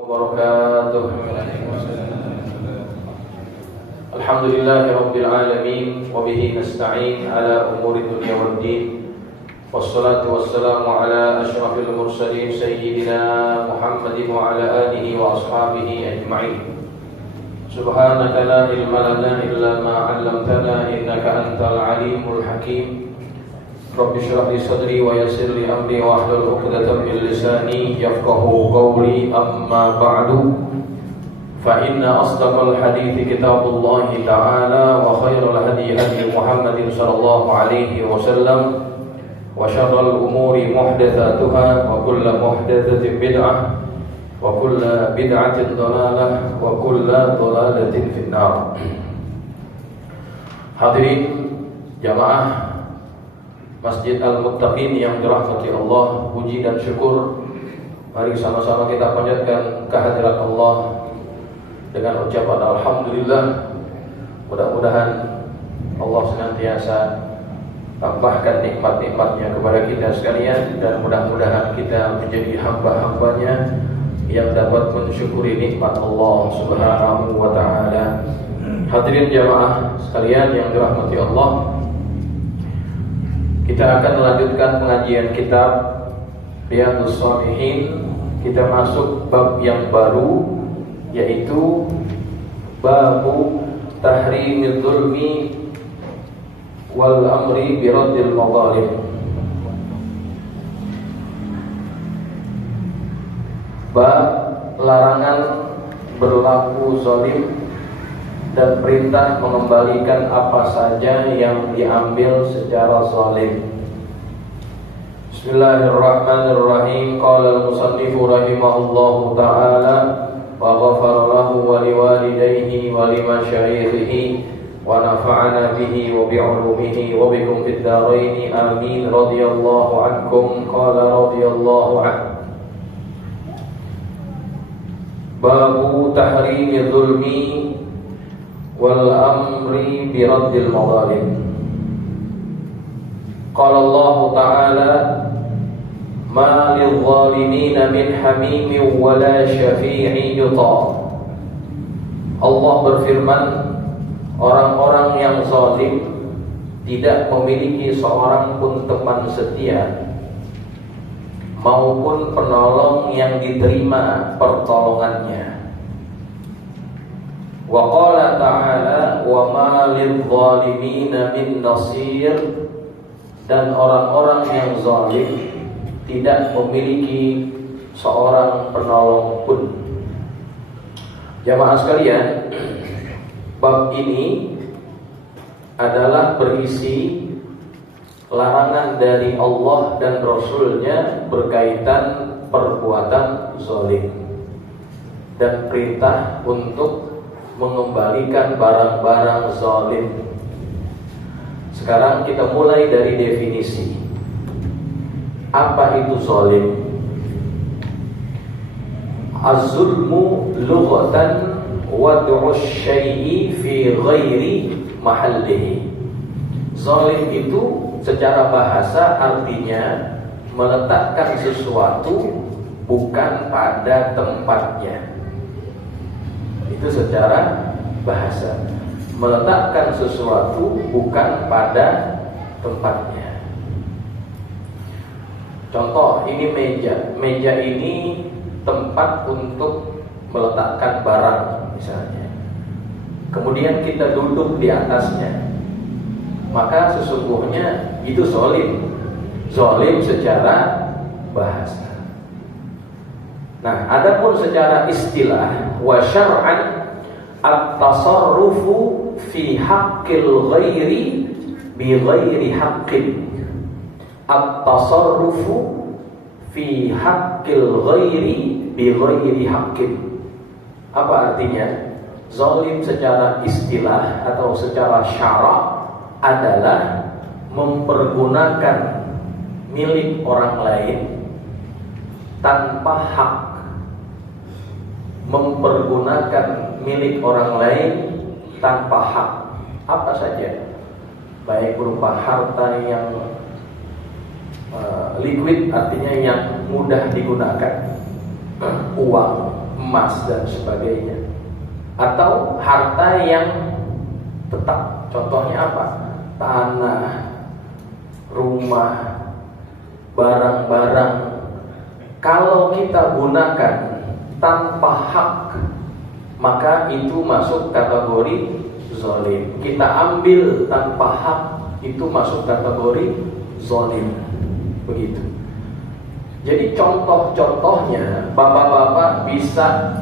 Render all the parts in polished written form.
wabarakatuh. Alhamdulillahi rabbil alamin wa bihi nasta'in ala umuri dunya waddin. Wassalatu wassalamu ala asyrafil mursalin sayyidina Muhammadin wa ala alihi wa ashabihi ajma'in. Subhanaka la ilma lana illa ma 'allamtana innaka antal alimul hakim. Rabbi shrah li sadri wa yassir li amri wa hlul 'uqdatam min lisani yafqahu qawli, amma ba'du. Fa inna asdaqal hadithi kitabullah ta'ala wa khairal hadi hadi Muhammadin sallallahu alaihi wasallam wa syarrul umuri muhdatsatuha wa kullu muhdatsatin bid'ah wa kullu bid'atin dhalalah wa kullu dhalalatin finnar. Hadirin jamaah Masjid Al-Muttaqin yang dirahmati Allah, puji dan syukur mari sama-sama kita panjatkan kehadirat Allah dengan ucapan alhamdulillah. Mudah-mudahan Allah senantiasa tambahkan nikmat-nikmatnya kepada kita sekalian, dan mudah-mudahan kita menjadi hamba-hambanya yang dapat mensyukuri nikmat Allah subhanahu wa ta'ala. Hadirin jamaah sekalian yang dirahmati Allah, kita akan melanjutkan pengajian kitab Riyadhus Shalihin. Kita masuk bab yang baru, yaitu babu tahrimidz zulmi wal amri biraddil madhalim. Bab larangan berlaku zalim dan perintah mengembalikan apa saja yang diambil secara zalim. Bismillahirrahmanirrahim. Qala al-musannifu rahimahullahu ta'ala wa ghafara lahu wa liwalidayhi wa limasyayikhihi wa nafa'ana bihi wa bi'ulumihi wa bikum fid dharain amin radhiyallahu ankum. Qala radhiyallahu anhu. Babu tahrimi zulmi wal amri biraddil madhalim. Qala Allah ta'ala ma lil zalimin min hamimin wala syafi'in yuta. Allah berfirman, orang-orang yang zalim tidak memiliki seorang pun teman setia maupun penolong yang diterima pertolongannya. Wa qala ta'ala wa ma lil zalimin min nasir. Dan orang-orang yang zalim tidak memiliki seorang penolong pun. Jamaah sekalian, bab ini adalah berisi larangan dari Allah dan Rasulnya berkaitan perbuatan zalim dan perintah untuk mengembalikan barang-barang zalim. Sekarang kita mulai dari definisi. Apa itu zalim? Az-zulmu lughatan wad'u syai'i fi ghairi mahallihi. Zalim itu secara bahasa artinya meletakkan sesuatu bukan pada tempatnya. Itu secara bahasa, meletakkan sesuatu bukan pada tempatnya. Contoh, ini meja. Meja ini tempat untuk meletakkan barang misalnya. Kemudian kita duduk di atasnya. Maka sesungguhnya itu zalim. Zalim secara bahasa. Nah, adapun secara istilah wa syar'an at-tasarrufu fi haqqil ghairi bi ghairi haqqin. At-tasarrufu fi haqqil ghairi bi ghairi haqqin. Apa artinya? Zalim secara istilah atau secara syara' adalah mempergunakan milik orang lain tanpa hak. Mempergunakan milik orang lain tanpa hak, apa saja, baik berupa harta yang liquid, artinya yang mudah digunakan, uang, emas dan sebagainya, atau harta yang tetap. Contohnya apa? Tanah, rumah, barang-barang. Kalau kita gunakan tanpa hak, maka itu masuk kategori zalim. Kita ambil tanpa hak, itu masuk kategori zalim. Begitu. Jadi contoh-contohnya bapak-bapak bisa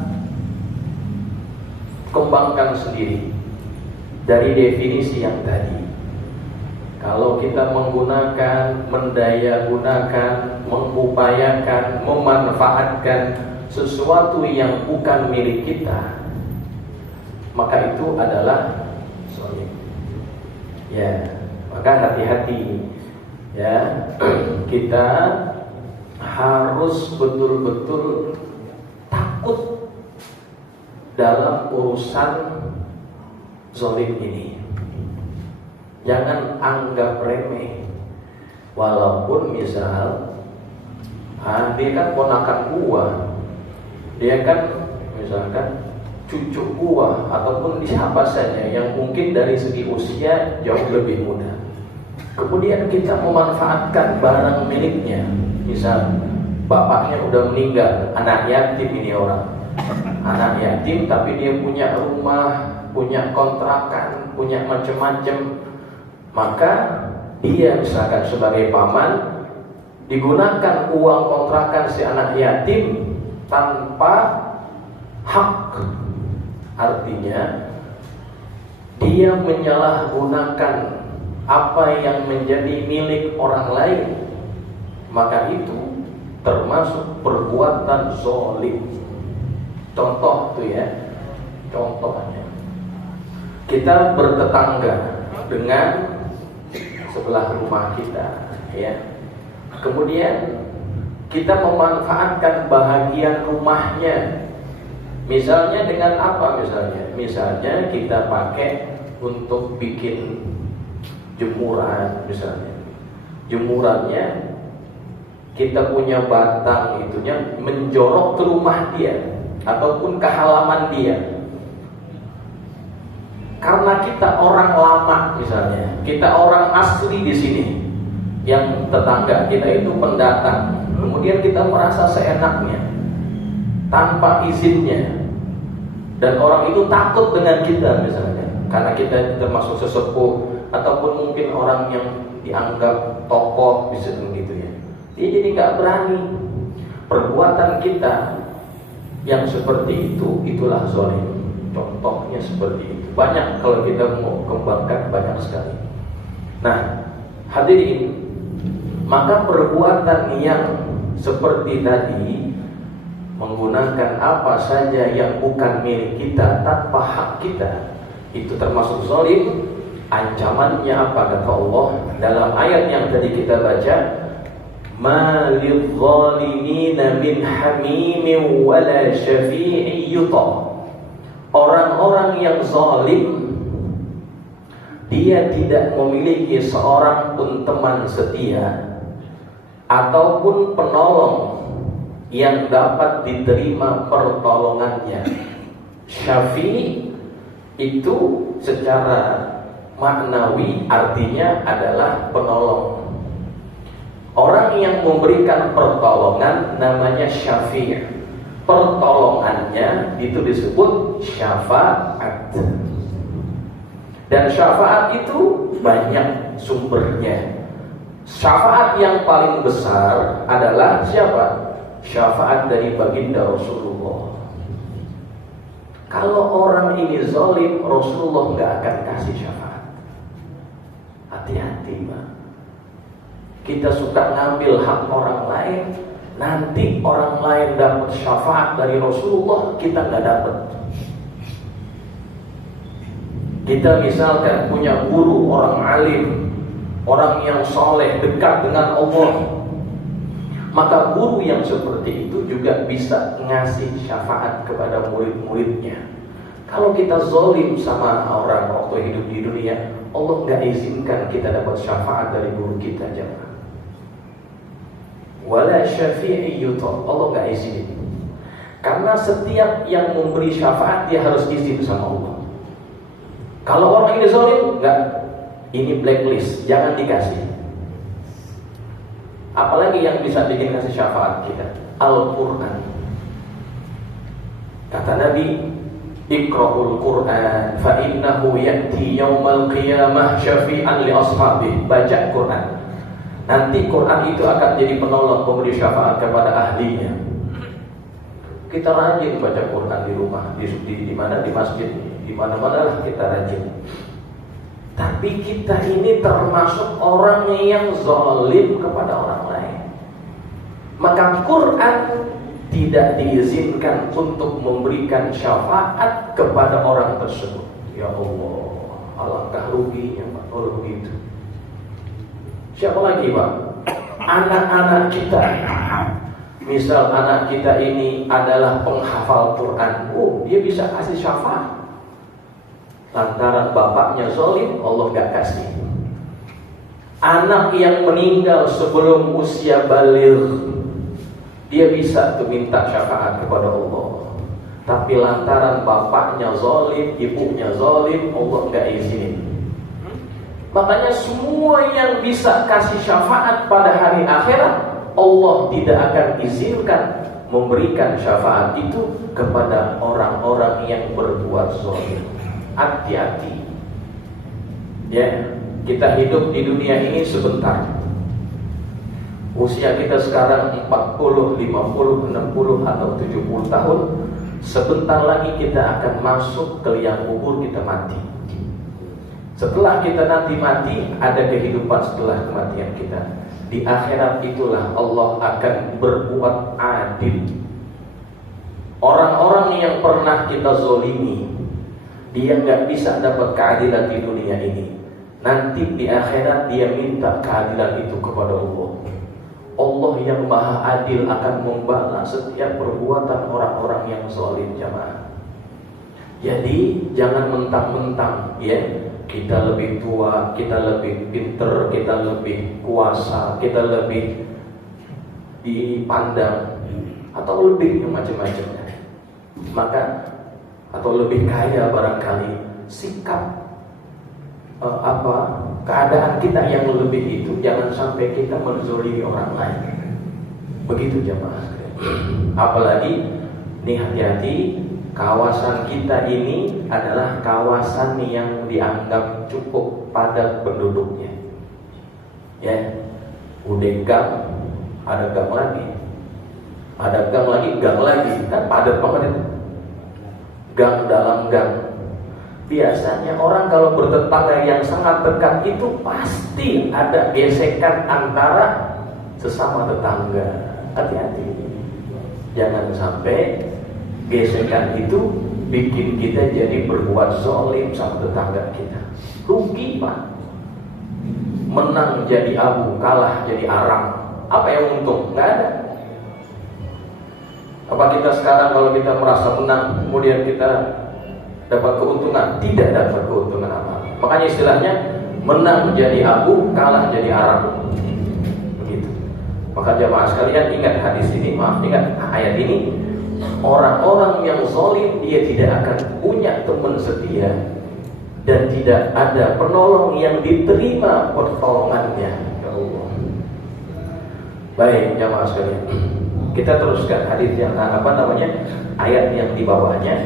kembangkan sendiri dari definisi yang tadi. Kalau kita menggunakan, mendaya gunakan, mengupayakan, memanfaatkan sesuatu yang bukan milik kita, maka itu adalah zalim. Ya, maka hati-hati ya. Kita harus betul-betul takut dalam urusan zalim ini. Jangan anggap remeh. Walaupun misal dia kan ponakan gua, dia kan misalkan cucu gua, ataupun siapa saja yang mungkin dari segi usia jauh lebih muda. Kemudian kita memanfaatkan barang miliknya. Misal bapaknya udah meninggal, anak yatim ini orang. Anak yatim tapi dia punya rumah, punya kontrakan, punya macam-macam. Maka dia misalkan sebagai paman, digunakan uang kontrakan si anak yatim tanpa hak. Artinya dia menyalahgunakan apa yang menjadi milik orang lain, maka itu termasuk perbuatan zalim. Contoh tuh ya, contohnya kita bertetangga dengan sebelah rumah kita, ya. Kemudian kita memanfaatkan bahagian rumahnya. Misalnya dengan apa misalnya? Misalnya kita pakai untuk bikin jemuran misalnya. Jemurannya kita punya batang itunya menjorok ke rumah dia ataupun ke halaman dia. Karena kita orang lama misalnya, kita orang asli di sini, yang tetangga kita itu pendatang. Kemudian kita merasa seenaknya tanpa izinnya, dan orang itu takut dengan kita misalnya, karena kita termasuk sesepuh ataupun mungkin orang yang dianggap tokoh bisa begitu ya. Dia jadi nggak berani. Perbuatan kita yang seperti itu, itulah zalim. Contohnya seperti itu. Banyak kalau kita mau kembangkan, banyak sekali. Nah, hadirin, maka perbuatan yang seperti tadi, menggunakan apa saja yang bukan milik kita tanpa hak kita, itu termasuk zalim. Ancamannya apa kata Allah dalam ayat yang tadi kita baca? Ma lidh-dhalimina min hamimin wala syafi'in yuta. Orang-orang yang zalim, dia tidak memiliki seorang pun teman setia ataupun penolong yang dapat diterima pertolongannya. Syafi' itu secara maknawi artinya adalah penolong. Orang yang memberikan pertolongan namanya syafi'. Pertolongannya itu disebut syafaat. Dan syafaat itu banyak sumbernya. Syafaat yang paling besar adalah siapa? Syafaat dari baginda Rasulullah. Kalau orang ini zalim, Rasulullah nggak akan kasih syafaat. Hati-hati, Pak. Kita suka ngambil hak orang lain, nanti orang lain dapat syafaat dari Rasulullah, kita nggak dapat. Kita misalkan punya guru, orang alim, orang yang soleh, dekat dengan Allah, maka guru yang seperti itu juga bisa ngasih syafaat kepada murid-muridnya. Kalau kita zalim sama orang waktu hidup di dunia, Allah nggak izinkan kita dapat syafaat dari guru kita, jemaah. Wala syafi'i yuta, Allah nggak izinin. Karena setiap yang memberi syafaat dia harus izin sama Allah. Kalau orang ini zalim, enggak, ini blacklist, jangan dikasih. Apalagi yang bisa bikin kasih syafaat kita? Al-Quran. Kata Nabi, Iqra'ul Quran fa innahu ya'ti yaumal qiyamah syafi'an li ashabih. Baca Quran. Nanti Quran itu akan jadi penolong memberi syafaat kepada ahlinya. Kita rajin baca Quran di rumah, di mana, di masjid, di mana-mana lah kita rajin. Tapi kita ini termasuk orang yang zalim kepada orang lain. Maka Quran tidak diizinkan untuk memberikan syafaat kepada orang tersebut. Ya Allah, alangkah ruginya Pak kalau begitu. Siapa lagi Pak? Anak-anak kita. Misal anak kita ini adalah penghafal Quran, dia bisa kasih syafaat. Lantaran bapaknya zalim, Allah gak kasih. Anak yang meninggal sebelum usia baligh, dia bisa tuh minta syafaat kepada Allah. Tapi lantaran bapaknya zalim, ibunya zalim, Allah gak izinin. Makanya semua yang bisa kasih syafaat pada hari akhirat, Allah tidak akan izinkan memberikan syafaat itu kepada orang-orang yang berbuat zalim. Hati-hati. Ya, kita hidup di dunia ini sebentar. Usia kita sekarang 40, 50, 60 atau 70 tahun. Sebentar lagi kita akan masuk ke liang kubur, kita mati. Setelah kita nanti mati, ada kehidupan setelah kematian kita. Di akhirat itulah Allah akan berbuat adil. Orang-orang yang pernah kita zolimi, dia nggak bisa dapat keadilan di dunia ini. Nanti di akhirat dia minta keadilan itu kepada Allah. Allah yang maha adil akan membalas setiap perbuatan orang-orang yang zalim, jamaah. Jadi jangan mentang-mentang ya kita lebih tua, kita lebih pinter, kita lebih kuasa, kita lebih dipandang, atau lebih macam-macamnya. Maka atau lebih kaya barangkali, sikap keadaan kita yang lebih itu jangan sampai kita menzolimi orang lain. Begitu jamaah. Apalagi nih hati-hati, kawasan kita ini adalah kawasan yang dianggap cukup padat penduduknya. Ya, udah gang, ada gang lagi, ada gang lagi, kan padat banget itu. Gang dalam gang. Biasanya orang kalau bertetangga yang sangat dekat itu pasti ada gesekan antara sesama tetangga. Hati-hati, jangan sampai gesekan itu bikin kita jadi berbuat zalim sama tetangga kita. Rugi Pak. Menang jadi abu, kalah jadi arang. Apa yang untung? Nggak ada. Apa kita sekarang kalau kita merasa menang, kemudian kita dapat keuntungan? Tidak dapat keuntungan apa. Makanya istilahnya menang jadi abu, kalah jadi arang. Begitu. Maka jamaah sekalian ingat hadis ini, ingat ayat ini. Orang-orang yang zalim dia tidak akan punya teman setia dan tidak ada penolong yang diterima pertolongannya. Ya Allah. Baik jamaah sekalian, kita teruskan hadis yang ayat yang di bawahnya.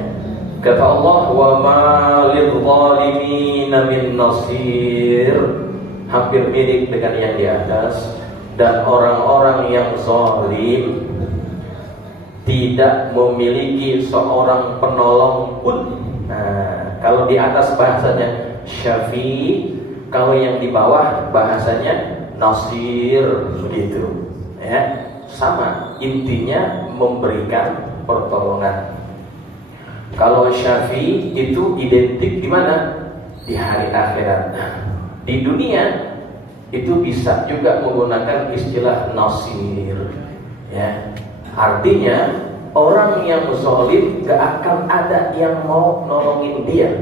Kata Allah, wa ma lidh-dhalimin min nasir. Hampir mirip dengan yang di atas. Dan orang-orang yang zalim tidak memiliki seorang penolong pun. Nah, kalau di atas bahasanya syafi, kalau yang di bawah bahasanya nasir, begitu. Ya, sama intinya memberikan pertolongan. Kalau syafi itu identik di mana? Di hari akhirat. Nah, di dunia itu bisa juga menggunakan istilah nasir. Ya. Artinya orang yang zalim gak akan ada yang mau nolongin dia.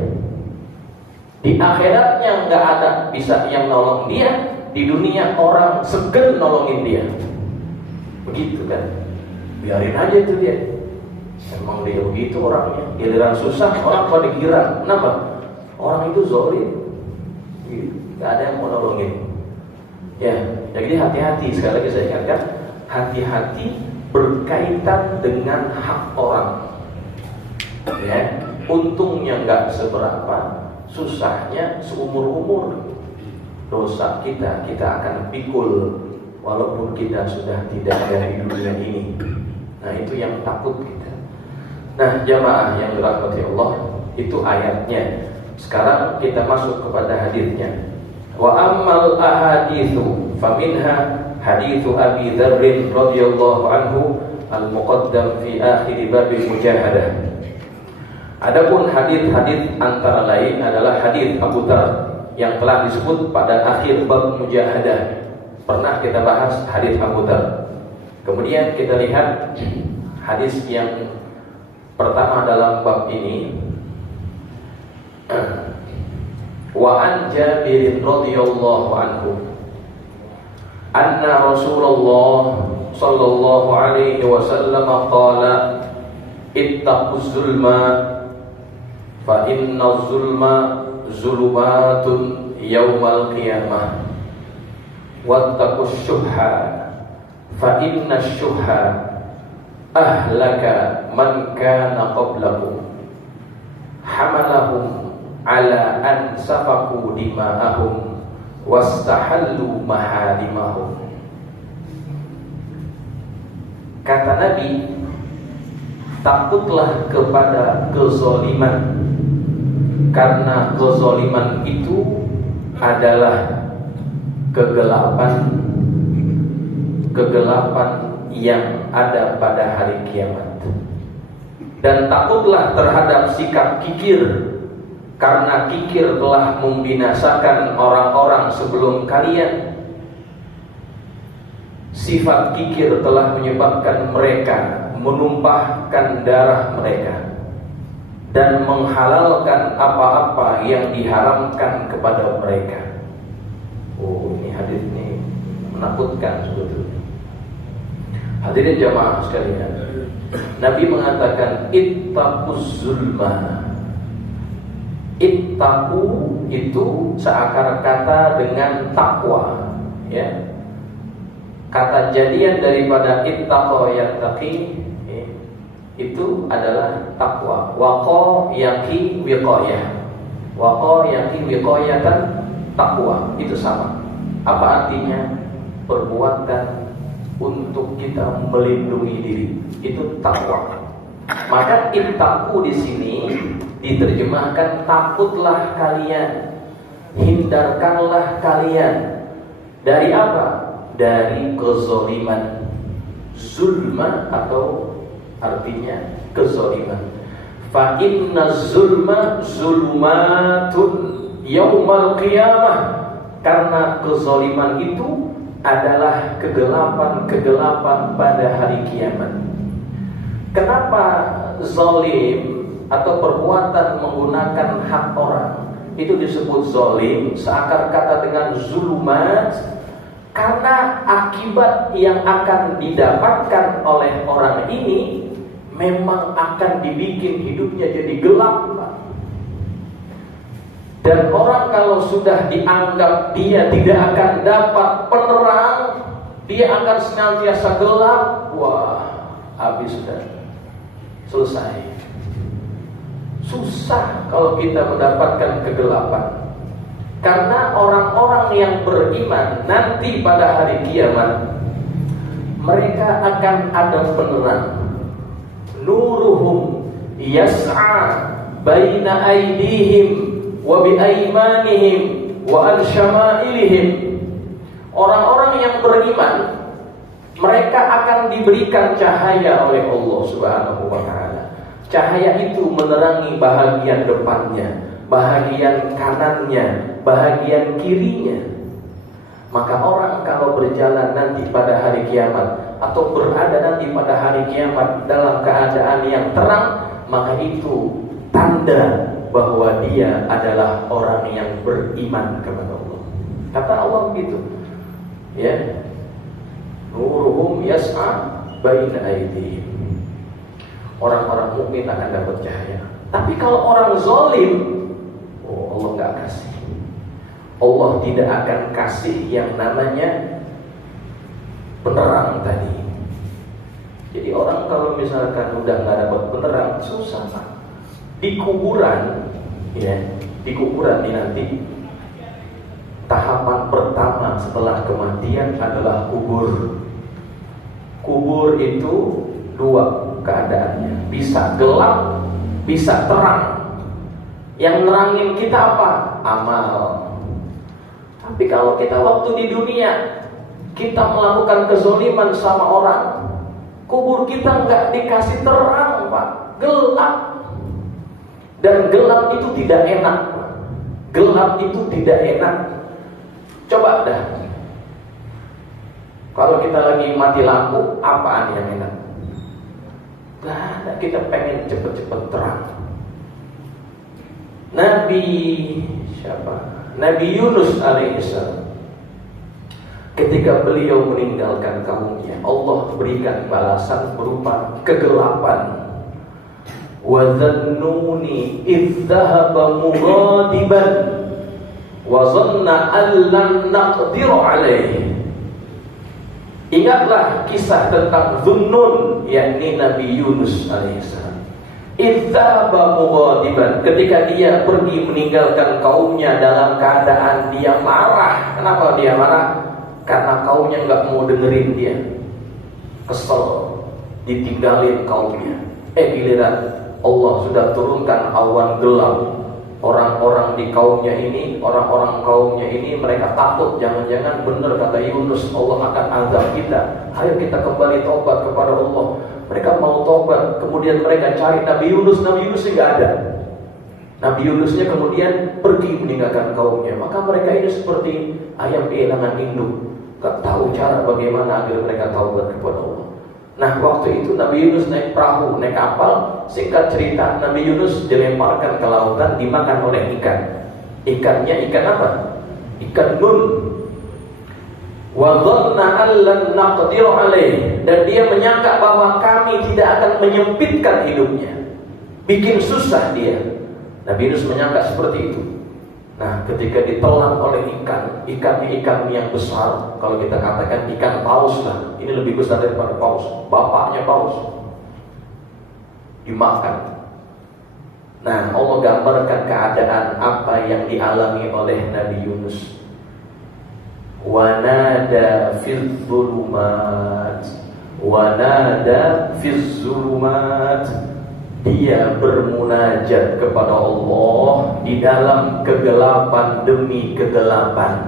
Di akhiratnya gak ada bisa yang nolong dia. Di dunia orang segen nolongin dia. Begitu kan? Biarin aja tuh dia. Emang dia begitu orangnya, giliran susah orang pada dikira. Kenapa? Orang itu zalim, gak ada yang mau nolongin. Ya, jadi hati-hati. Sekali lagi saya ingatkan, hati-hati berkaitan dengan hak orang. Ya, untungnya nggak seberapa, susahnya seumur-umur. Dosa kita akan pikul walaupun kita sudah tidak dari dunia ini. Nah, itu yang takut kita. Nah, jamaah yang dirahmati Allah, itu ayatnya. Sekarang kita masuk kepada hadisnya. Wa ammal ahaditsu faminha haditsu Abi Dzar radhiyallahu anhu al-muqaddam fi akhir bab mujahadah. Adapun hadis-hadis antara lain adalah hadis Abu Dzar yang telah disebut pada akhir bab mujahadah. Pernah kita bahas hadis Abu Dzar. Kemudian kita lihat hadis yang pertama dalam bab ini. Wa an Jabir radhiyallahu anhu anna Rasulullah sallallahu alaihi wasallam qala ittaquz zulma fa inna zulma zulumatun yaumal qiyamah wattaqus syuhha fa inna syuhha ahlaka man kana qablakum hamalahum ala an safaku dima'ahum wastahallu maharimahum. Kata Nabi, takutlah kepada kezaliman, karena kezaliman itu adalah kegelapan yang ada pada hari kiamat. Dan takutlah terhadap sikap kikir, karena kikir telah membinasakan orang-orang sebelum kalian. Sifat kikir telah menyebabkan mereka menumpahkan darah mereka dan menghalalkan apa-apa yang diharamkan kepada mereka. Oh, ini hadis ini menakutkan sebetulnya. Hadirin jamaah sekalian, Nabi mengatakan ittaquz zulma. Ittaqu itu seakar kata dengan takwa, ya. Kata jadian daripada ittaqa yattaqi itu adalah takwa. Waqa yaqi wiqayah. Waqa yaqi wiqayatan takwa, itu sama. Apa artinya? Perbuatan untuk kita melindungi diri, itu takwa. Maka ittaqu di sini diterjemahkan takutlah kalian, hindarkanlah kalian dari apa? Dari kezaliman. Zulma atau artinya kezaliman. Fa inna zulma zulumatun yaumal qiyamah. Karena kezaliman itu adalah kegelapan-kegelapan pada hari kiamat. Kenapa zalim atau perbuatan menggunakan hak orang itu disebut zalim, seakar kata dengan zulumat? Karena akibat yang akan didapatkan oleh orang ini memang akan dibikin hidupnya jadi gelap, Pak. Dan orang kalau sudah dianggap dia tidak akan dapat penerang, dia akan senantiasa gelap. Wah, habis sudah, selesai. Susah kalau kita mendapatkan kegelapan. Karena orang-orang yang beriman nanti pada hari kiamat, mereka akan ada penerang. Nuruhum yas'a baina aydihim wa bi aymanihim wa an syama'ilihim. Orang-orang yang beriman, mereka akan diberikan cahaya oleh Allah Subhanahu wa taala. Cahaya itu menerangi bahagian depannya, bahagian kanannya, bahagian kirinya. Maka orang kalau berjalan nanti pada hari kiamat atau berada nanti pada hari kiamat dalam keadaan yang terang, maka itu tanda bahwa dia adalah orang yang beriman kepada Allah. Kata Allah begitu, ya. Nuruhum yas'a baina aydihim orang-orang mukmin akan dapat cahaya. Tapi kalau orang zalim, Allah nggak kasih. Allah tidak akan kasih yang namanya penerang tadi. Jadi orang kalau misalkan udah nggak dapat penerang, susah Pak. Di kuburan, ya, di kuburan ini nanti tahapan pertama setelah kematian adalah kubur. Kubur itu dua keadaannya, bisa gelap, bisa terang. Yang nerangin kita apa? Amal. Tapi kalau kita waktu di dunia kita melakukan kezaliman sama orang, kubur kita nggak dikasih terang Pak, gelap. Dan gelap itu tidak enak Pak. Gelap itu tidak enak. Coba dah, kalau kita lagi mati lampu, apaan yang enak? Gak ada, kita pengen cepet-cepet terang. Nabi siapa? Nabi Yunus alaihissalam, ketika beliau meninggalkan kaumnya, Allah berikan balasan berupa kegelapan. Wa dhannuni idh dhahaba mughadiban wa dhanna an lan naqdir alaihi. Ingatlah kisah tentang Dhunnun, yakni Nabi Yunus alaihissalam. Idh dhahaba mughadiban, ketika dia pergi meninggalkan kaumnya dalam keadaan dia marah. Kenapa dia marah? Karena kaumnya nggak mau dengerin dia, kesel, ditinggalin kaumnya. Giliran Allah sudah turunkan awan gelap. Orang-orang di kaumnya ini, orang-orang kaumnya ini mereka takut, jangan-jangan benar kata Yunus, Allah akan azab kita. Ayo kita kembali tobat kepada Allah. Mereka mau tobat, kemudian mereka cari Nabi Yunus. Nabi Yunus nggak ada. Nabi Yunusnya kemudian pergi meninggalkan kaumnya. Maka mereka ini seperti ayam kehilangan induk, gak tahu cara bagaimana agar mereka taubat kepada Allah. Nah, waktu itu Nabi Yunus naik perahu, naik kapal. Singkat cerita, Nabi Yunus dilemparkan ke lautan, dimakan oleh ikan. Ikannya ikan apa? Ikan nun. Wa dhanna an lan naqdir alaih, dan dia menyangka bahwa kami tidak akan menyempitkan hidupnya, bikin susah dia. Nabi Yunus menyangka seperti itu. Nah, ketika ditelan oleh ikan yang besar, kalau kita katakan ikan paus lah, ini lebih besar daripada paus, bapaknya paus, dimakan. Nah, Allah gambarkan keadaan apa yang dialami oleh Nabi Yunus. Wa nada fil zulumat, wa nada fil zulumat. Dia bermunajat kepada Allah di dalam kegelapan demi kegelapan.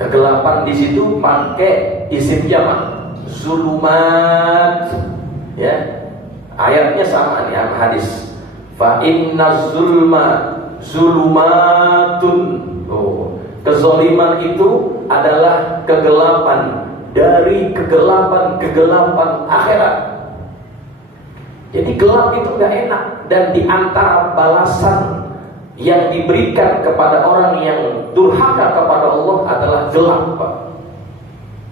Kegelapan di situ pakai isim jamak, zulumat. Ya, ayatnya sama nih, hadis. Fa inna zulma zulumatun. Kezaliman itu adalah kegelapan dari kegelapan akhirat. Jadi gelap itu gak enak. Dan di antara balasan yang diberikan kepada orang yang durhaka kepada Allah adalah gelap Pak.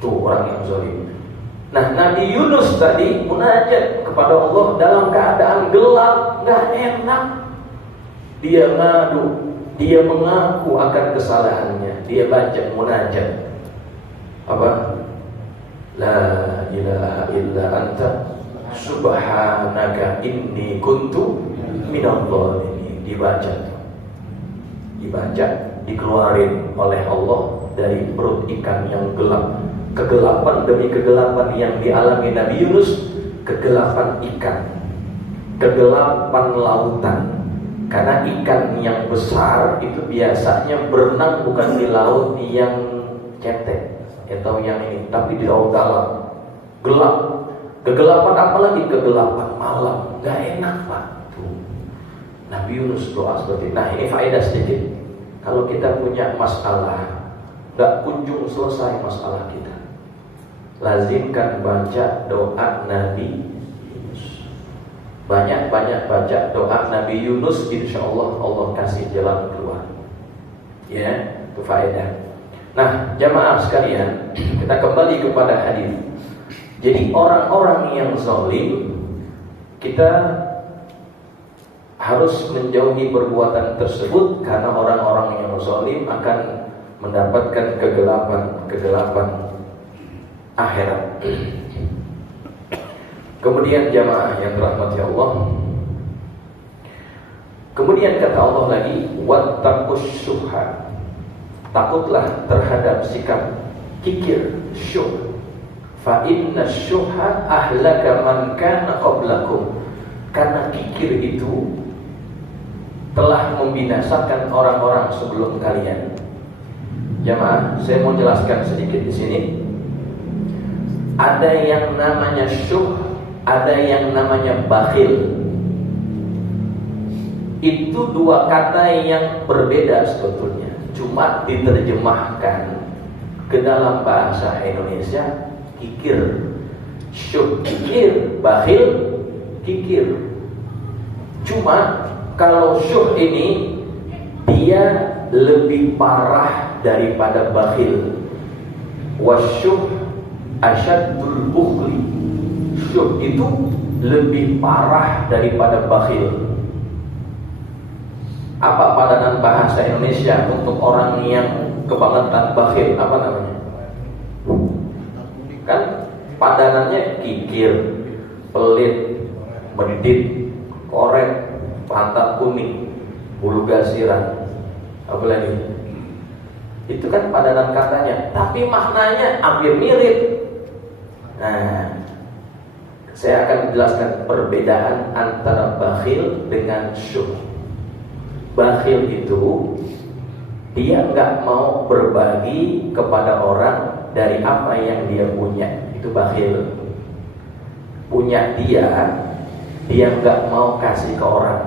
Tuh orang yang zalim. Nah, Nabi Yunus tadi munajat kepada Allah dalam keadaan gelap, gak enak. Dia ngadu, dia mengaku akan kesalahannya. Dia baca munajat apa? La ilaha illa anta subhanaka inni kuntu minadh dhalimin. Dibaca, dikeluarin oleh Allah dari perut ikan yang gelap. Kegelapan demi kegelapan yang dialami Nabi Yunus, kegelapan ikan, kegelapan lautan. Karena ikan yang besar itu biasanya berenang bukan di laut yang cetek atau yang ini, tapi di laut dalam, gelap. Kegelapan apalagi kegelapan malam, gak enak Pak. Tuh. Nabi Yunus doa seperti itu. Nah, ini faedah sedikit. Kalau kita punya masalah, gak kunjung selesai masalah kita, lazimkan baca doa Nabi Yunus. Banyak-banyak baca doa Nabi Yunus, insya Allah kasih jalan keluar. Ya, itu faedah. Nah, jamaah sekalian, kita kembali kepada hadis. Jadi orang-orang yang zalim kita harus menjauhi perbuatan tersebut karena orang-orang yang zalim akan mendapatkan kegelapan akhirat. Kemudian jamaah yang dirahmati Allah, kemudian kata Allah lagi, wattaqus syuhha, takutlah terhadap sikap kikir, syuh. Fa inna syuhha ahlaka man kana qablakum, karena kikir itu telah membinasakan orang-orang sebelum kalian. Jamaah, saya mau jelaskan sedikit di sini. Ada yang namanya syuh, ada yang namanya bakhil. Itu dua kata yang berbeda sebetulnya, cuma diterjemahkan ke dalam bahasa Indonesia kikir. Syuh kikir, bakhil kikir. Cuma kalau syuh ini dia lebih parah daripada bakhil. Wasyuh asyaddul bukhli. Syuh itu lebih parah daripada bakhil. Apa padanan bahasa Indonesia untuk orang yang kebangetan bakhil? Apa namanya? Kan padanannya kikir, pelit, medit, korek, pantat kuning, bulu gasiran, apa lagi? Itu kan padanan katanya, tapi maknanya hampir mirip. Nah, saya akan menjelaskan perbedaan antara bakhil dengan syuh. Bakhil itu dia nggak mau berbagi kepada orang dari apa yang dia punya. Itu bakhil. Punya dia nggak mau kasih ke orang.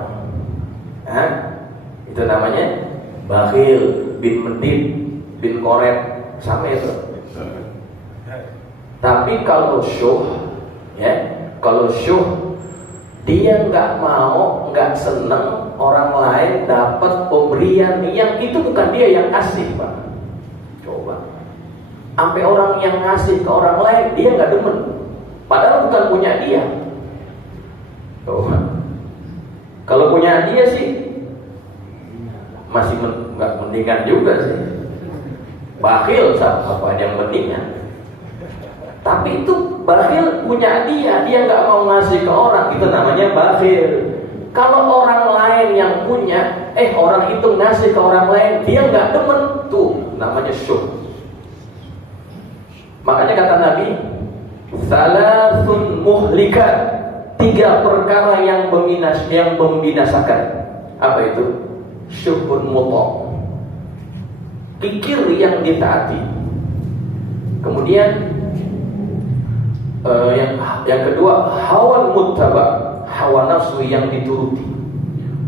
Itu namanya bakhil, bin medit, bin koret, sama itu. Tapi kalau syuh, kalau syuh dia nggak mau, nggak seneng orang lain dapat pemberian yang itu bukan dia yang kasih, Pak. Coba, sampai orang yang ngasih ke orang lain dia nggak demen, padahal bukan punya dia. Coba, kalau punya dia sih masih nggak mendingan juga sih. Bakhil sama apa yang mendingan. Tapi itu bakhil punya dia nggak mau ngasih ke orang, itu namanya bakhil. Kalau orang lain yang punya, orang itu ngasih ke orang lain, dia nggak demen, tuh namanya syuh. Makanya kata Nabi, salasun muhlikat, 3 perkara yang membinasakan. Apa itu? Syuhun muta', kikir yang ditaati. Kemudian yang kedua, hawan muttaba', hawa nafsu yang dituruti.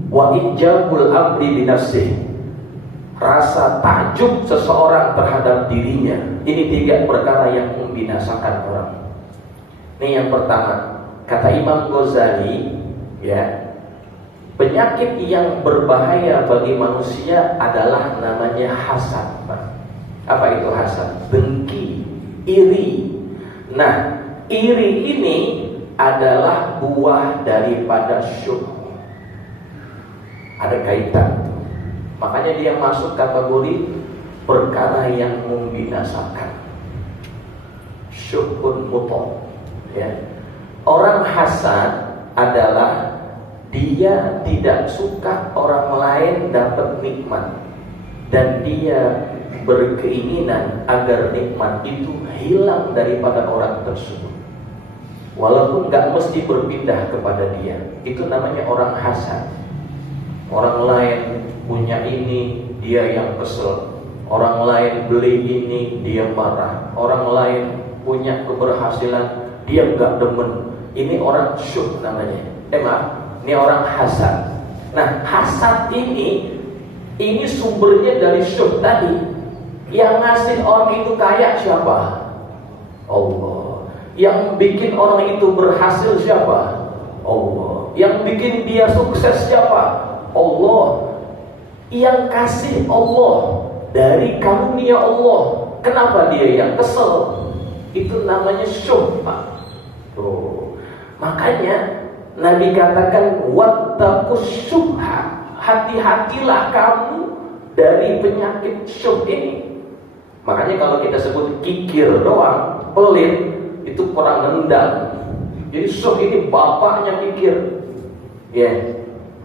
Wa ijabul amri binafsih, rasa takjub seseorang terhadap dirinya. Ini 3 perkara yang membinasakan orang. Ini yang pertama, kata Imam Ghazali, penyakit yang berbahaya bagi manusia adalah namanya hasad, Pak. Apa itu hasad? Dengki, iri. Nah, iri ini adalah buah daripada syuh. Ada kaitan. Makanya dia masuk kategori perkara yang membinasakan. Syuhun muta'. Orang hasad adalah dia tidak suka orang lain dapat nikmat, dan dia berkeinginan agar nikmat itu hilang daripada orang tersebut, walaupun gak mesti berpindah kepada dia. Itu namanya orang hasad. Orang lain punya ini, dia yang kesel. Orang lain beli ini, dia marah. Orang lain punya keberhasilan, dia gak demen. Ini orang syuh namanya. Ini orang hasad. Nah, hasad ini sumbernya dari syuh tadi. Yang ngasih orang itu kaya siapa? Allah. Yang bikin orang itu berhasil siapa? Allah. Yang bikin dia sukses siapa? Allah. Yang kasih Allah, dari karunia Allah. Kenapa dia yang kesel? Itu namanya syuh, Pak. Makanya Nabi katakan wattaqus syubha, hati-hatilah kamu dari penyakit syubh ini. Makanya kalau kita sebut kikir doang, pelit, itu kurang nendang. Jadi syubh ini bapaknya kikir. Ya,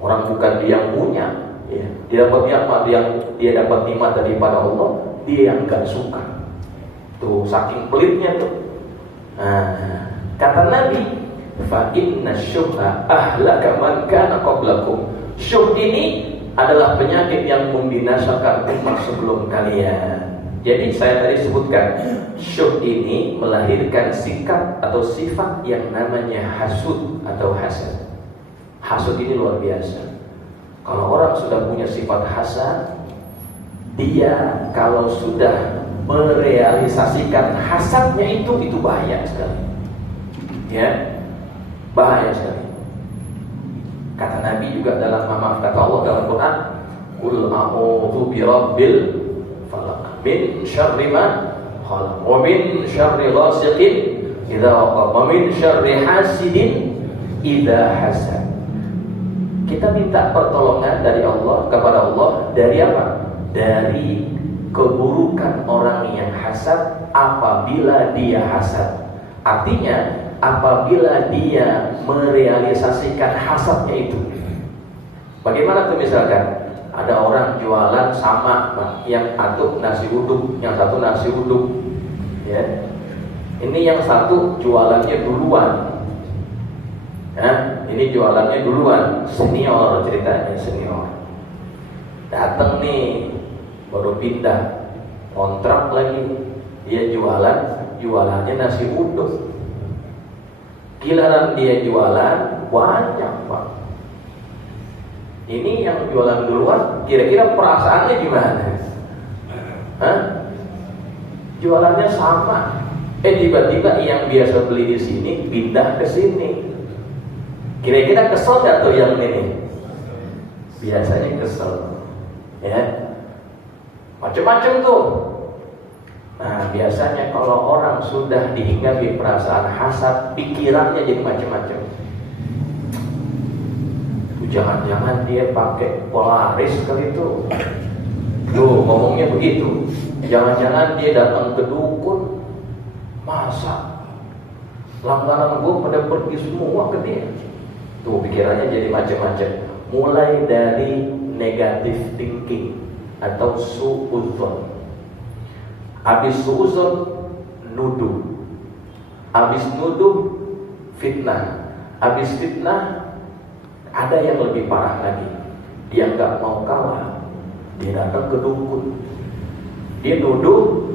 orang bukan dia yang punya. Ya, dia dapat nikmat, dia dapat nikmat daripada Allah, dia yang enggak suka. Tuh saking pelitnya tuh. Nah, kata Nabi, fa inna syubha ahlaka man kana qablakum. Syubh ini adalah penyakit yang membinasakan umat sebelum kalian. Jadi saya tadi sebutkan, syubh ini melahirkan sikap atau sifat yang namanya hasud atau hasad. Hasud ini luar biasa. Kalau orang sudah punya sifat hasad, dia kalau sudah merealisasikan hasadnya itu bahaya sekali. Ya, bahaya sekali. Kata Nabi juga dalam kata Allah dalam Quran, qul a'udzu birabbil falaq min syarri ma khalaq wa min syarri ghasiqin idza waqab wa min syarri hasidin idza hasad. Kita minta pertolongan dari Allah kepada Allah dari apa? Dari keburukan orang yang hasad apabila dia hasad. Artinya apabila dia merealisasikan hasadnya itu. Bagaimana tuh misalkan ada orang jualan sama, yang satu nasi uduk, yang satu nasi uduk, ya. Ini yang satu jualannya duluan, ya. Ini jualannya duluan, senior ceritanya, senior. Datang nih, baru pindah kontrak lagi, dia jualannya nasi uduk. Giliran dia jualan banyak, Pak. Ini yang jualan duluan, kira-kira perasaannya gimana? Hah? Jualannya sama. Tiba-tiba yang biasa beli di sini pindah ke sini. Kira-kira kesel gak tuh yang ini? Biasanya kesel. Ya. Macam-macam tuh. Nah, biasanya kalau orang sudah dihinggapi perasaan hasad, pikirannya jadi macam-macam. Jangan-jangan dia pakai Polaris kali itu. Tuh, ngomongnya begitu. Jangan-jangan dia datang ke dukun. Masa langganan gue pada pergi semua ke dia. Tuh, pikirannya jadi macam-macam. Mulai dari negative thinking atau suudzon. Habis suudzon, nuduh. Habis nuduh, fitnah. Habis fitnah, ada yang lebih parah lagi. Dia nggak mau kalah, dia datang ke dukun. Dia nuduh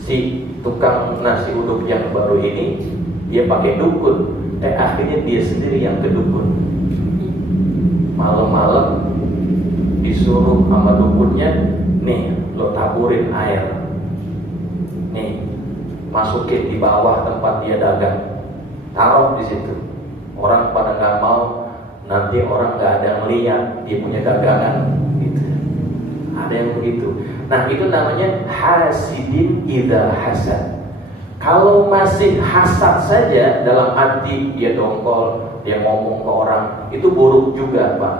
si tukang nasi uduk yang baru ini, dia pakai dukun. Akhirnya dia sendiri yang ke dukun. Malam-malam disuruh sama dukunnya, nih lo taburin air, nih masukin di bawah tempat dia dagang, taruh di situ. Orang pada nggak mau, nanti orang nggak ada yang melihat dia punya dagangan, gitu. Ada yang begitu. Nah, itu namanya hasidin idza hasad. Kalau masih hasad saja dalam arti dia dongkol, dia ngomong ke orang, itu buruk juga, Pak.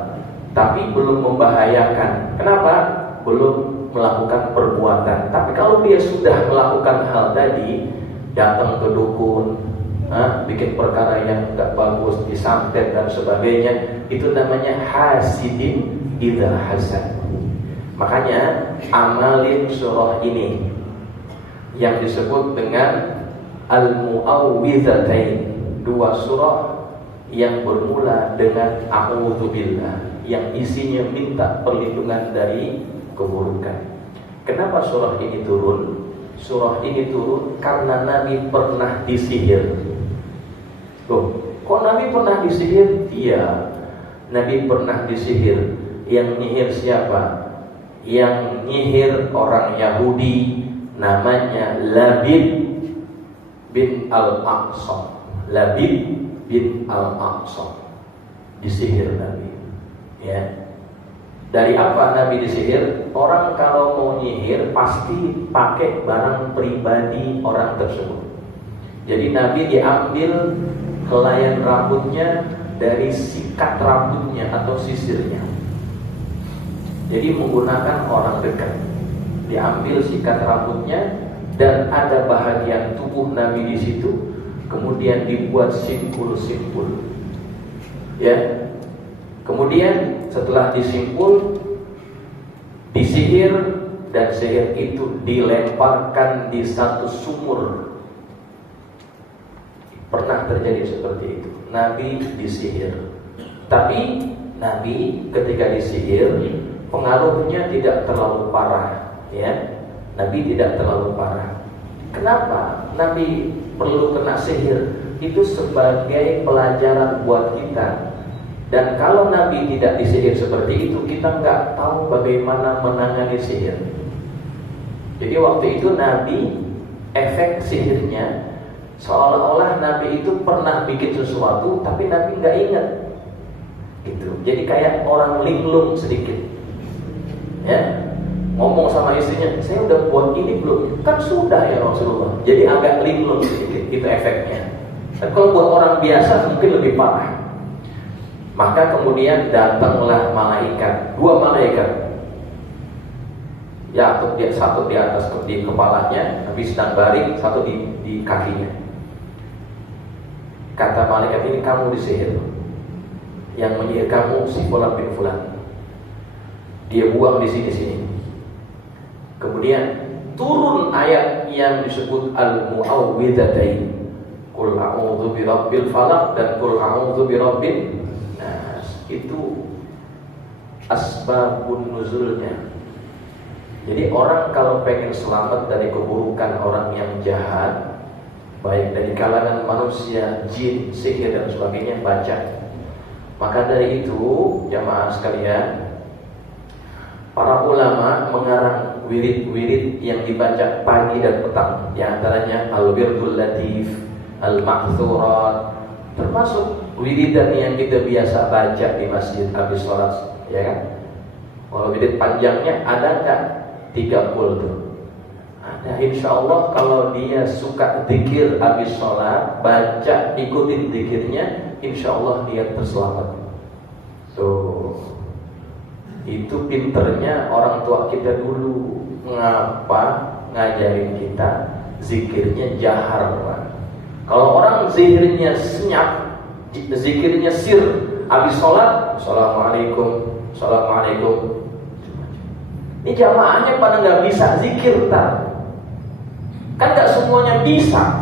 Tapi belum membahayakan. Kenapa? Belum melakukan perbuatan. Tapi kalau dia sudah melakukan hal tadi, datang ke dukun, bikin perkara yang gak bagus, disantet dan sebagainya, itu namanya hasidin idza hasad. Makanya amalin surah ini yang disebut dengan Al-Mu'awwidzatain, dua surah yang bermula dengan a'udzubillah, yang isinya minta perlindungan dari keburukan. Kenapa surah ini turun? Surah ini turun karena Nabi pernah disihir. Loh, kok Nabi pernah disihir? Iya, Nabi pernah disihir. Yang nyihir siapa? Yang nyihir orang Yahudi, namanya Labid bin Al-Aqsa. Labid bin Al-Aqsa disihir Nabi. Ya. Dari apa Nabi disihir? Orang kalau mau nyihir pasti pakai barang pribadi orang tersebut. Jadi Nabi diambil helaian rambutnya, dari sikat rambutnya atau sisirnya. Jadi menggunakan orang dekat, diambil sikat rambutnya dan ada bahagian tubuh Nabi di situ, kemudian dibuat simpul-simpul. Ya. Kemudian setelah disimpul, disihir, dan sihir itu dilemparkan di satu sumur. Pernah terjadi seperti itu. Nabi disihir. Tapi Nabi ketika disihir, pengaruhnya tidak terlalu parah, ya. Nabi tidak terlalu parah. Kenapa Nabi perlu kena sihir? Itu sebagai pelajaran buat kita. Dan kalau Nabi tidak disihir seperti itu, kita nggak tahu bagaimana menangani sihir. Jadi waktu itu Nabi, efek sihirnya seolah-olah Nabi itu pernah bikin sesuatu, tapi Nabi nggak ingat. Gitu. Jadi kayak orang linglung sedikit. Ya, ngomong sama istrinya, saya udah buat ini belum? Kan sudah ya Rasulullah. Jadi agak linglung sedikit, itu efeknya. Dan kalau buat orang biasa mungkin lebih parah. Maka kemudian datanglah malaikat, 2 malaikat. Ya, satu di atas di kepalanya, Nabi sedang baring, satu di kakinya. Kata malaikat ini, kamu disihir. Yang menyihir kamu si Fulan bin Fulan. Dia buang di sini. Kemudian turun ayat yang disebut Al-Mu'awwidzatain. Qul a'udzu birabbil falaq dan qul a'udzu birabbin nas. Itu asbabun nuzulnya. Jadi orang kalau pengen selamat dari keburukan orang yang jahat, baik dari kalangan manusia, jin, sihir dan sebagainya, baca. Maka dari itu, jamaah sekalian, para ulama mengarang wirid-wirid yang dibaca pagi dan petang. Di antaranya Al-Wirdul Latif, Al-Ma'thurat, termasuk wiridan yang kita biasa baca di masjid habis sholat, ya kan? Kalau wirid panjangnya ada nggak? 30 tuh. Ada, insya Allah kalau dia suka zikir habis sholat, baca, ikutin zikirnya, insya Allah dia terselamat. Tuh. Itu pinternya orang tua kita dulu. Ngapa ngajarin kita zikirnya jahar, Pak? Kalau orang zikirnya senyap, zikirnya sir, habis sholat, Assalamualaikum, Assalamualaikum. Ini jamaahnya pada nggak bisa zikir, kan nggak semuanya bisa.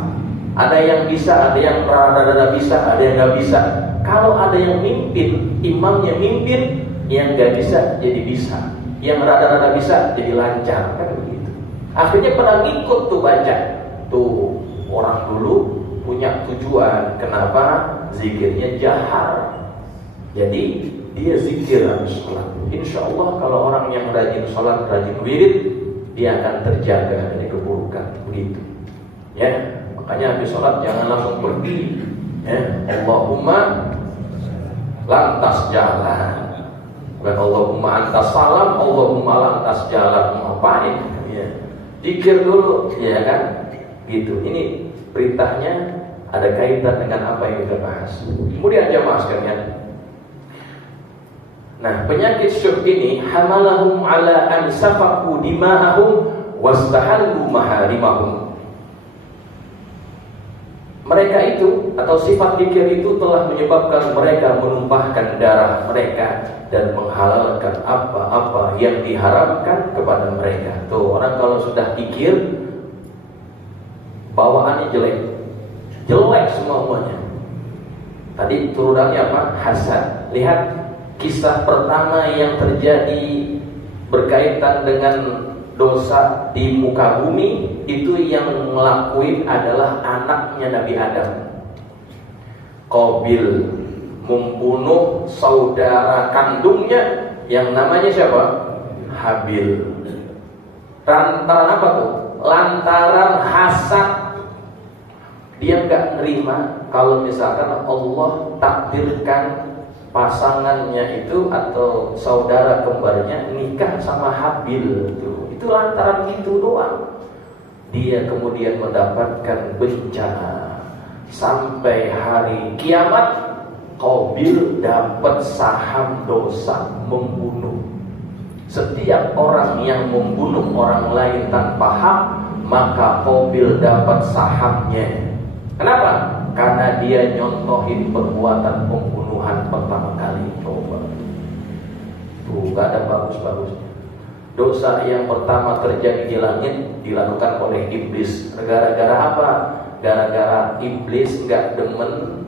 Ada yang bisa, ada yang rada-rada bisa, ada yang nggak bisa. Kalau ada yang mimpin, imamnya mimpin, yang nggak bisa jadi bisa, yang rada-rada bisa jadi lancar, kan begitu. Akhirnya pada ngikut tuh baca. Tuh orang dulu punya tujuan, kenapa zikirnya jahar. Jadi dia zikir habis sholat. Insya Allah kalau orang yang rajin sholat, rajin wirid, dia akan terjaga dari keburukan. Begitu. Ya, makanya habis sholat jangan langsung pergi. Ya, Allahumma lantas jalan. Bukan Allahumma antas salam, Allahumma lantas jalan. Ngapain? Ya, zikir dulu, ya kan? Gitu. Ini perintahnya ada kaitan dengan apa yang kita bahas. Kemudian jamaah sekalian. Nah, penyakit syirk ini hamalahum ala an safaku dima'ahum wastahallu maharimahum. Mereka itu atau sifat zikir itu telah menyebabkan mereka menumpahkan darah mereka dan menghalalkan apa-apa yang diharamkan kepada mereka. Tuh, orang kalau sudah zikir bawaannya jelek semuanya. Tadi turunannya apa? Hasad. Lihat kisah pertama yang terjadi berkaitan dengan dosa di muka bumi, itu yang ngelakuin adalah anaknya Nabi Adam. Qabil membunuh saudara kandungnya yang namanya siapa? Habil. Lantaran apa tuh? Lantaran hasad. Dia nggak nerima kalau misalkan Allah takdirkan pasangannya itu atau saudara kembarnya nikah sama Habil. Itu lantaran itu doang. Dia kemudian mendapatkan bencana sampai hari kiamat. Qabil dapat saham dosa membunuh. Setiap orang yang membunuh orang lain tanpa hak, maka Qabil dapat sahamnya. Kenapa? Karena dia nyontohin perbuatan pembunuhan pertama kali. Coba tuh, gak ada bagus-bagusnya. Dosa yang pertama terjadi di langit dilakukan oleh iblis. Gara-gara apa? Gara-gara iblis gak demen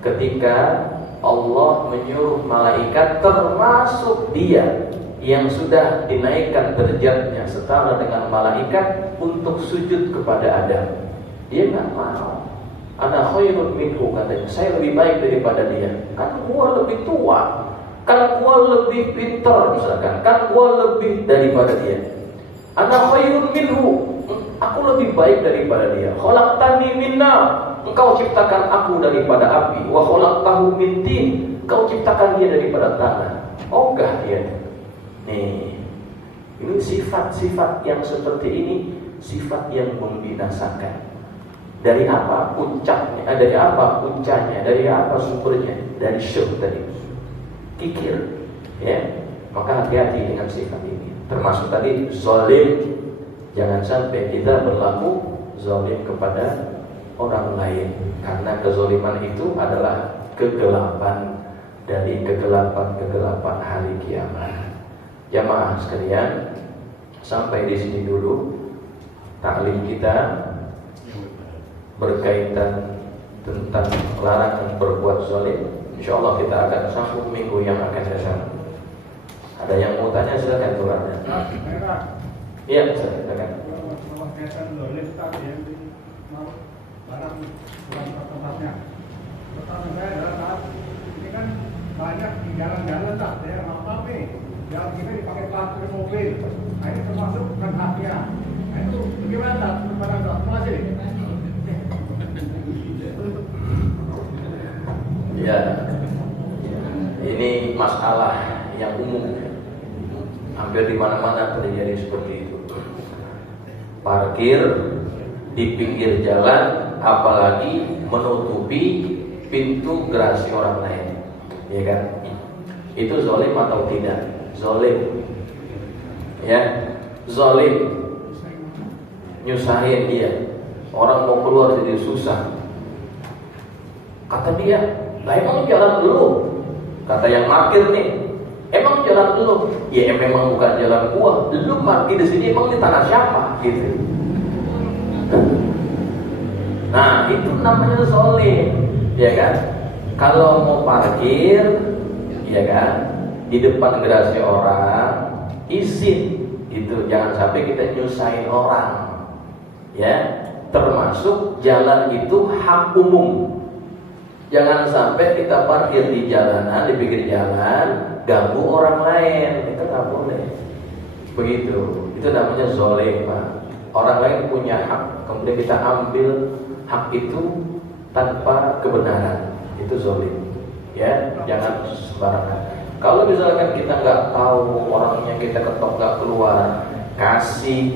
ketika Allah menyuruh malaikat, termasuk dia yang sudah dinaikkan derajatnya setara dengan malaikat, untuk sujud kepada Adam. Dia gak mau. Ana khairun minhu, katanya, saya lebih baik daripada dia. Kan gua lebih tua, kan gua lebih pintar, misalkan, kan gua lebih daripada dia. Ana khairun minhu, aku lebih baik daripada dia. Khalaqtani min nar, engkau ciptakan aku daripada api. Wa khalaqtahu min tin, engkau ciptakan dia daripada tanah. Ogah dia. Nih, ini sifat-sifat yang seperti ini, sifat yang membinasakan. Dari apa puncaknya? Dari apa puncanya? Dari apa sumbernya? Dari syirk tadi, kikir, ya. Maka hati-hati dengan sifat ini. Termasuk tadi zalim. Jangan sampai kita berlaku zalim kepada orang lain, karena kezaliman itu adalah kegelapan dari kegelapan hari kiamat. Jamaah sekalian, sampai di sini dulu taklim kita berkaitan tentang larangan berbuat zalim. Insyaallah kita akan sambung minggu yang akan datang. Ada yang mau tanya, silakan tularnya. Iya, silakan. Berkaitan zalim tadi yang mau barang bukan tempatnya. Pertama saya adalah saat ini kan banyak di jalan-jalan tak ya, apa nih? Jalan kita dipakai parkir mobil. Nah, ini termasuk kan haknya. Nah, itu bagaimana tak? Terima kasih. Ya, ini masalah yang umum, hampir di mana-mana terjadi seperti itu. Parkir di pinggir jalan, apalagi menutupi pintu gerasi orang lain, ya kan? Itu zalim atau tidak? Zalim, ya, zalim, nyusahin dia. Orang mau keluar jadi susah. Kata dia, lah emang jalan dulu. Kata yang parkir nih, emang jalan dulu. Ya memang bukan jalan gua. Lu parkir di sini emang di tanah siapa? Gitu. Nah, itu namanya zalim, ya kan? Kalau mau parkir, ya kan, di depan gerasi orang, izin. Itu jangan sampai kita nyusahin orang. Ya, termasuk jalan itu hak umum. Jangan sampai kita parkir di jalanan, di pinggir jalan, ganggu orang lain. Itu nggak boleh. Begitu. Itu namanya zalim, Pak. Orang lain punya hak, kemudian kita ambil hak itu tanpa kebenaran. Itu zalim. Ya, jangan sembarangan. Kalau misalkan kita nggak tahu orangnya, kita ketok nggak keluar, kasih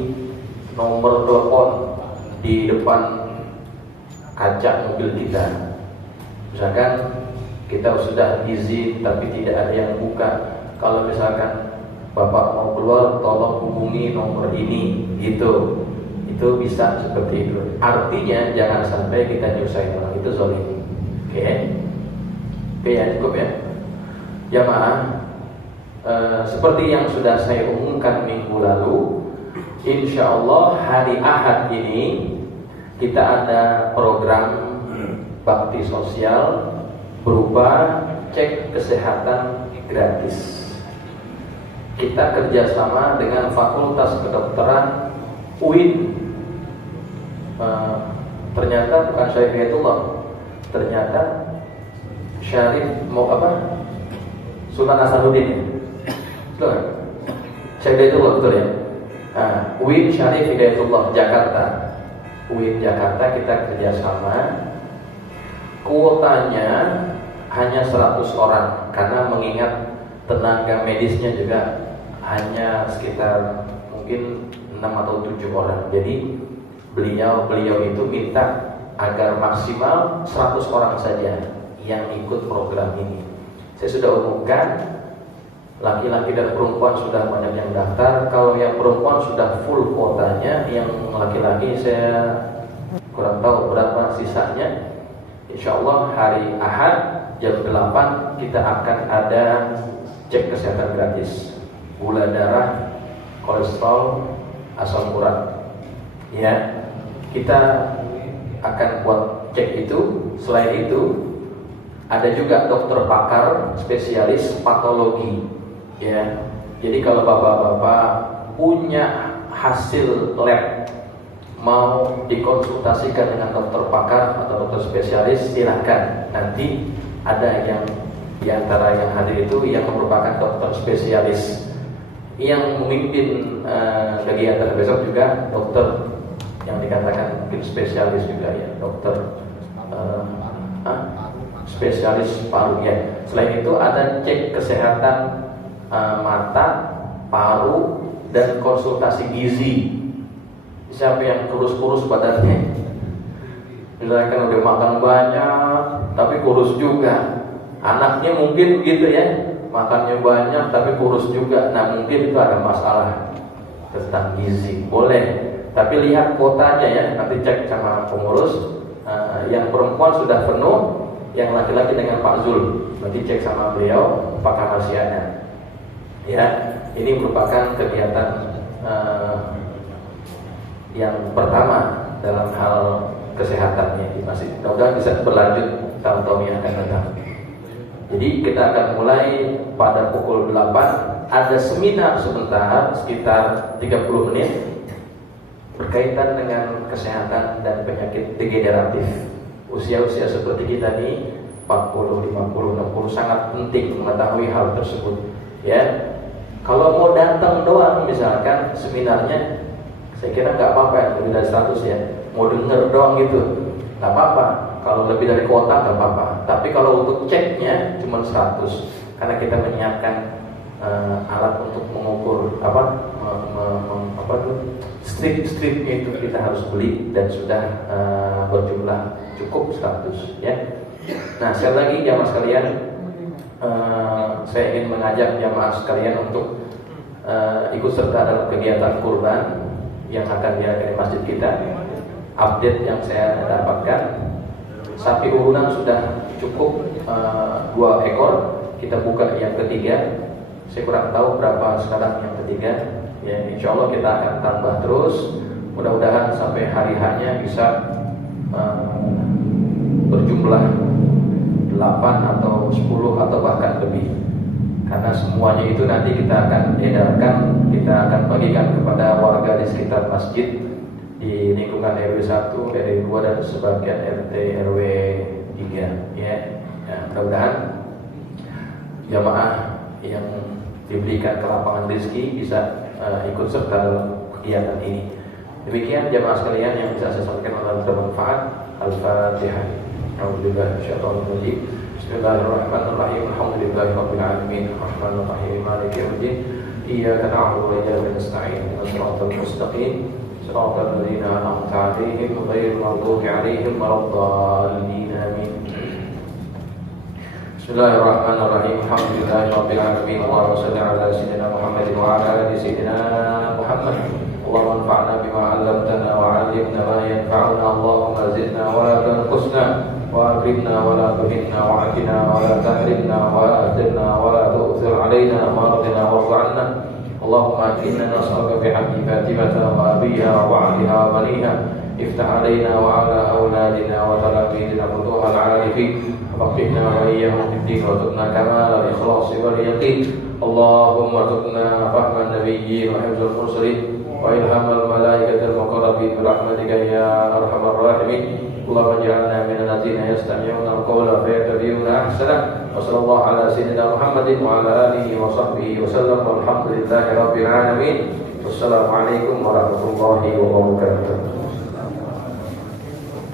nomor telepon di depan kaca mobil kita. Misalkan kita sudah izin tapi tidak ada yang buka. Kalau misalkan Bapak mau keluar, tolong hubungi nomor ini, gitu. Itu bisa seperti itu. Artinya jangan sampai kita nyusahin orang, itu zalim. Oke? Oke ya, cukup ya. Jamaah, seperti yang sudah saya umumkan minggu lalu, insya Allah hari Ahad ini kita ada program bakti sosial berupa cek kesehatan gratis. Kita kerjasama dengan Fakultas Kedokteran UIN. Ternyata bukan Syarifiyatullah, ternyata Syarif mau apa? Sultan Hasanuddin. Betul kan? Syarifiyatullah, betul ya? UIN Syarif Hidayatullah Jakarta. UIN Jakarta kita kerjasama. Kuotanya hanya 100 orang, karena mengingat tenaga medisnya juga hanya sekitar mungkin 6 atau 7 orang. Jadi beliau itu minta agar maksimal 100 orang saja yang ikut program ini. Saya sudah umumkan, laki-laki dan perempuan sudah banyak yang daftar. Kalau yang perempuan sudah full kuotanya, yang laki-laki saya kurang tahu berapa sisanya. Insya Allah hari Ahad jam 8 kita akan ada cek kesehatan gratis, gula darah, kolesterol, asam urat. Ya, kita akan buat cek itu. Selain itu, ada juga dokter pakar spesialis patologi. Ya, jadi kalau bapak-bapak punya hasil lab mau dikonsultasikan dengan dokter pakar atau dokter spesialis, silakan. Nanti ada yang di antara yang hadir itu yang merupakan dokter spesialis. Yang memimpin kegiatan besok juga dokter yang dikatakan mungkin spesialis juga ya, dokter spesialis paru ya. Selain itu ada cek kesehatan mata, paru, dan konsultasi gizi. Siapa yang kurus-kurus badannya, misalkan udah makan banyak tapi kurus juga. Anaknya mungkin gitu ya, makannya banyak tapi kurus juga. Nah mungkin itu ada masalah tentang gizi. Boleh, tapi lihat kuotanya ya, nanti cek sama pengurus. Yang perempuan sudah penuh, yang laki-laki dengan Pak Zul, nanti cek sama beliau apakah masih ada. Ya, ini merupakan kegiatan yang pertama dalam hal kesehatannya di masjid. Mudah-mudahan bisa berlanjut tahun-tahun yang akan datang. Jadi kita akan mulai pada pukul 8. Ada seminar sebentar sekitar 30 menit berkaitan dengan kesehatan dan penyakit degeneratif. Usia-usia seperti kita nih 40, 50, 60 sangat penting mengetahui hal tersebut. Ya, kalau mau datang doang misalkan seminarnya, saya kira nggak apa-apa ya, lebih dari 100 ya. Mau denger doang gitu, nggak apa-apa. Kalau lebih dari kuota nggak apa-apa. Tapi kalau untuk ceknya cuma 100, karena kita menyiapkan alat untuk mengukur strip-stripnya itu kita harus beli dan sudah berjumlah cukup 100 ya. Nah sekali lagi jamaah sekalian, saya ingin mengajak jamaah sekalian untuk ikut serta dalam kegiatan kurban yang akan diadakan di masjid kita. Update yang saya dapatkan, sapi urunan sudah cukup 2 ekor. Kita buka yang ketiga. Saya kurang tahu berapa sekarang yang ketiga. Ya, insya Allah kita akan tambah terus. Mudah-mudahan sampai hari hanya bisa berjumlah 8 atau 10 atau bahkan lebih. Karena semuanya itu nanti kita akan edarkan, kita akan bagikan kepada warga di sekitar masjid, di lingkungan RW 1, RW 2 dan sebagian RT RW 3 ya. Ya, mudah-mudahan jamaah yang diberikan kelapangan rezeki bisa ikut serta dalam kegiatan ini. Demikian jamaah sekalian yang bisa saya sampaikan dalam bermanfaat. Al-Fatihah. Alhamdulillah, syaitanirrajim. Bismillahirrahmanirrahim. Alhamdulillahirabbil alamin. Arrahmanir rahim. Maliki yaumiddin. Iyyaka na'budu wa iyyaka nasta'in. Ihdinas siratal mustaqim. Siratal ladzina an'amta 'alaihim ghairil maghdubi 'alaihim waladdallin. Amin. Bismillahirrahmanirrahim. Alhamdulillahirabbil alamin. Allahumma shalli ala sayyidina Muhammad wa ala ali sayyidina Muhammad. Allahumma anfa'na bima 'allamtana wa 'allimna ma yanfa'una. Allahumma zidna wa la tanqusna wa akrimna wa la tuhinna wa 'afina wa la tahrimna wa athirna wa la tu'thir 'alaina wa ardina warḍ 'anna. Allahumma inna nas'aluka bi haqqi Fatimata wa abiha wa 'aliha wa baniha. Iftah 'alaina wa 'ala awladina wa talaqina futuhal 'arifin. وفقنا وإياهم في الدين وارزقنا كمال الإخلاص واليقين. اللهم ارزقنا فهم النبيين وحفظ المرسلين وإلهام الملائكة المقربين برحمتك يا أرحم الراحمين. اللهم اجعلنا من الذين يستمعون القول فيتبعون أحسنه. وصلى الله على سيدنا محمد وعلى آله وصحبه وسلم والحمد لله رب العالمين. والسلام عليكم ورحمة الله وبركاته.